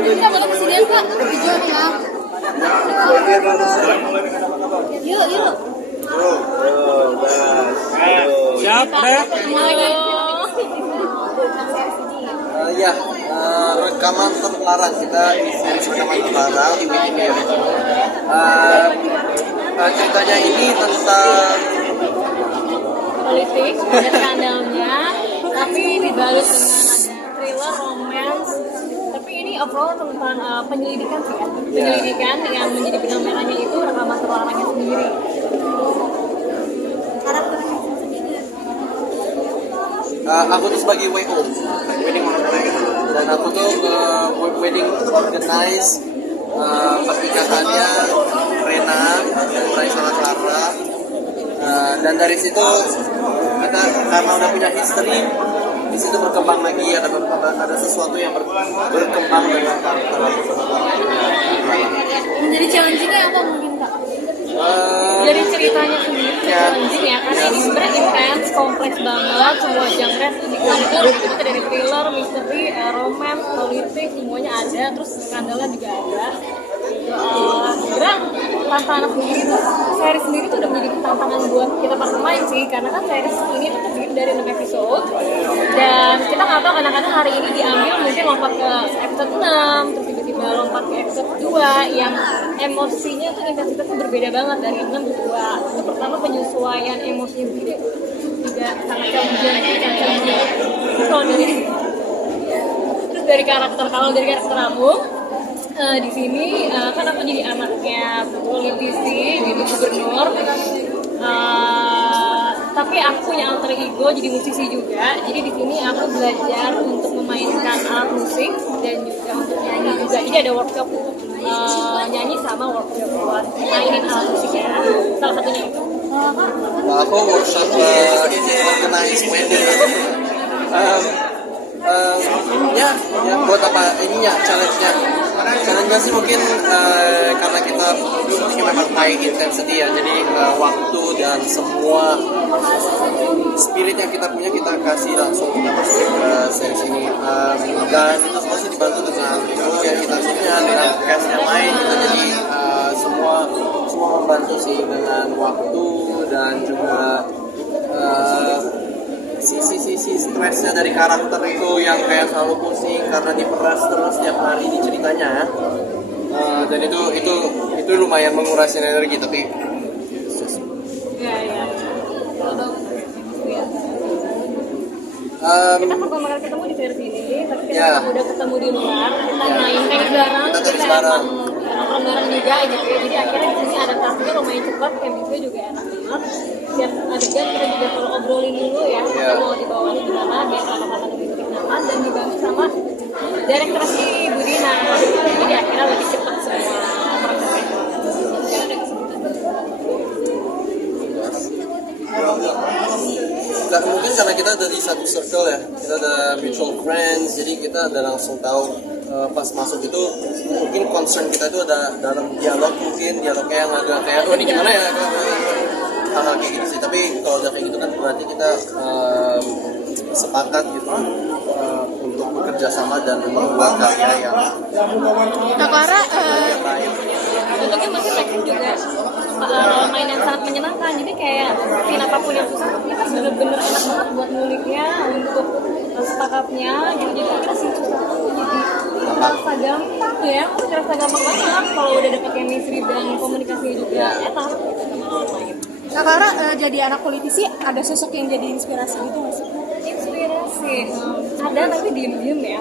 Kita boleh kesini ya kak, hijau ya. Yuk, yuk. Siap, deh. Ya, rekaman terlarang kita di series rekaman terlarang di Wikipedia. Ceritanya ini tentang Politik, ada skandalnya, tapi dibalut dengan ada thriller, romance. Tapi ini overall tentang penyelidikan sih ya. Penyelidikan yang menjadi benang merahnya itu rekaman terlarangnya sendiri. Karakternya sendiri. aku tuh sebagai WO, wedding organizer, dan aku tuh wedding organize pernikahannya Rena dan Raisa Clara. Dan dari situ kita karena udah punya history, di situ berkembang lagi ada sesuatu yang berkembang dengan karakter aku. Menjadi challenging-nya apa mungkin kak? Dari ceritanya sendiri challenging ya, karena ini sebenarnya intens, kompleks banget, semua genre dicampur gitu, dari thriller, misteri, romance, politik, semuanya ada, terus skandalnya juga ada. Sebenarnya tantangan sendiri tuh, series sendiri tuh udah menjadi tantangan buat kita para pemain sih, karena kan series ini tuh terdiri dari 6 episode, dan kita nggak tahu kadang-kadang hari ini diambil mungkin lompat ke episode 6, terus tiba-tiba lompat ke episode 2 yang emosinya tuh intensitasnya berbeda banget dari 6 ke 2. Itu pertama penyesuaian emosinya sendiri juga sangat challenging. Terus dari karakter, kalau dari karakter kamu di sini kan aku jadi anaknya politisi, jadi gubernur. Tapi aku punya alter ego jadi musisi juga. Jadi di sini aku belajar untuk memainkan alat musik dan juga untuk nyanyi juga. Jadi ada workshop nyanyi sama workshop buat mainin alat musik ya. Salah satunya itu. Aku workshop organize wedding. Ya buat apa ininya challenge-nya sih mungkin karena kita syutingnya memang high intensity ya, jadi waktu dan semua spirit yang kita punya kita kasih langsung kita masuk ke series ini, dan itu semua sih dibantu dengan kru yang kita punya, dengan cast yang lain gitu. Jadi semua membantu sih dengan waktu dan juga si stresnya dari karakter itu yang kayak selalu pusing karena diperas terus setiap hari di ceritanya, dan itu lumayan menguras energi, tapi kita pertama kali ketemu di series ini, tapi kita udah ketemu di luar, kita main tenis bareng, kita emang nonton bareng juga gitu ya. Jadi akhirnya di sini adaptasinya lumayan cepat, chemistry juga enak banget. Setiap adegan kita juga kalau obrolin dulu ya, kita mau dibawain gimana biar kata-kata lebih nyaman, dan dibantu sama direktur si Budina. Jadi akhirnya lebih cepat semua prosesnya. Nggak mungkin karena kita dari satu circle ya, kita ada mutual friends, jadi kita udah langsung tahu pas masuk itu mungkin concern kita itu ada dalam dialognya yang agak kayak ini gimana ya, hal-hal kayak gitu sih. Tapi kalau udah kayak gitu kan berarti kita sepakat gitu untuk bekerja sama dan membuat karya yang Clara bentuknya masih teknik juga, main yang sangat menyenangkan. Jadi kayak scene apapun yang susah kita bener-bener enak banget buat nguliknya, untuk sepakatnya gitu. Jadi kita scene susah tuh jadi terasa gampang ya, terasa gampang banget kalau udah dapet chemistry dan komunikasi juga enak gitu sama orang lain. Nah, Clara jadi anak politisi, ada sosok yang jadi inspirasi gitu nggak sih? Inspirasi ada, tapi diem-diem ya.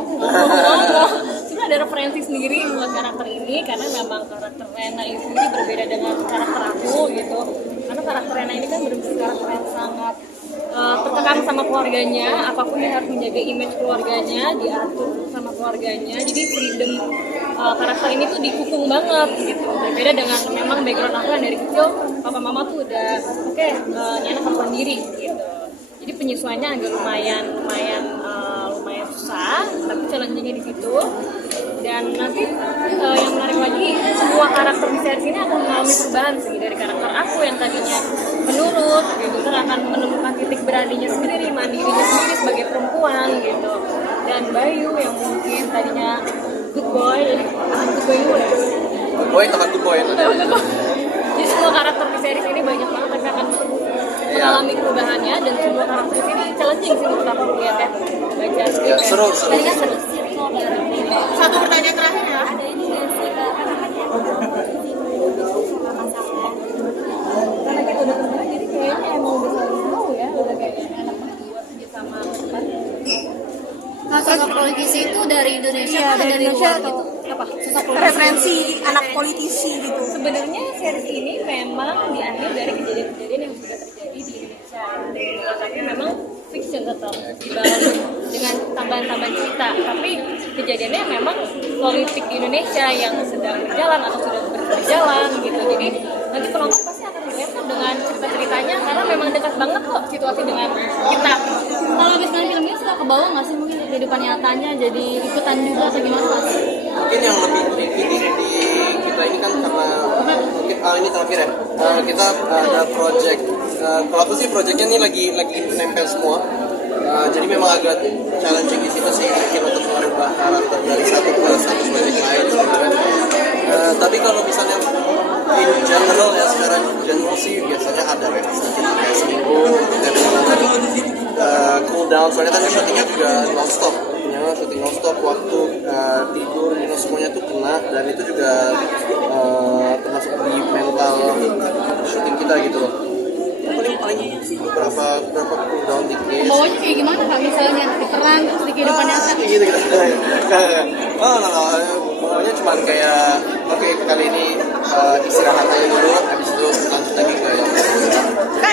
Cuma ada referensi sendiri buat karakter ini, karena memang karakter Rena ini sendiri berbeda dengan karakter aku gitu. Karena karakter Rena ini kan benar-benar karakter yang sangat tertekan sama keluarganya, apapun dia harus menjaga image keluarganya, diatur sama keluarganya. Jadi freedom karakter ini tuh dikukung banget gitu. Berbeda dengan memang background aku yang dari kecil papa mama tuh udah ini anak harus mandiri gitu. Jadi penyesuaiannya agak lumayan susah, tapi challenge-nya di situ. Dan nanti yang menarik lagi, semua karakter di series ini akan mengalami perubahan sih, dari karakter aku yang tadinya menurut gitu kan akan menemukan titik beraninya sendiri, mandirinya sendiri sebagai perempuan gitu. Dan Bayu yang mungkin tadinya good boy ya. Boy teman good boy itu. Jadi semua karakter di series ini banyak banget yang akan mengalami perubahannya, dan semua karakter di sini challenging sih menurut aku lihat ya. Baca Ya, skripnya. seru. Tadi kan seru. Satu pertanyaan terakhir ya. Ada ini nggak sih apa namanya pasangan? Karena kita udah kenal, jadi kayaknya emang udah saling tahu ya, udah kayak enak berdua kerja sama kan. Nah, sosok politisi itu dari Indonesia Iya, atau dari dari Indonesia luar atau gitu? Apa? referensi anak politisi gitu. Sebenarnya series ini memang diambil dari kejadian-kejadian yang sudah terjadi di Indonesia. Tapi memang fiction tetap dibalik dengan tambahan-tambahan cerita. Tapi kejadiannya memang politik di Indonesia yang sedang berjalan atau sudah berjalan gitu. Jadi nanti penonton pasti akan melihat dengan cerita-ceritanya karena memang dekat banget kok situasi dengan kita. Kalau misalnya filmnya suka ke bawah nggak sih mungkin kehidupan nyatanya jadi ikutan juga atau gimana Mas? Mungkin yang lebih tricky di kita ini kan karena mungkin ini terakhir ya. Kita ada project. Kalau aku sih projectnya ini lagi nempel semua. Jadi memang agak challenging di situ sih mungkin untuk merubah karakter dari satu ke satu project lain sebenarnya. Tapi kalau misalnya in general ya, secara general sih biasanya ada sekitar kayak seminggu cool down, soalnya kan syutingnya juga non-stop ya, syuting non-stop, waktu tidur minum semuanya tuh kena, dan itu juga termasuk di mental syuting kita gitu loh. Paling sih beberapa cool down dikit. Bawahnya kayak gimana Kak misalnya di perang terus di kehidupan nyata? Gitu. Pokoknya cuma kayak oke, kali ini istirahat aja dulu, habis itu lanjut lagi ke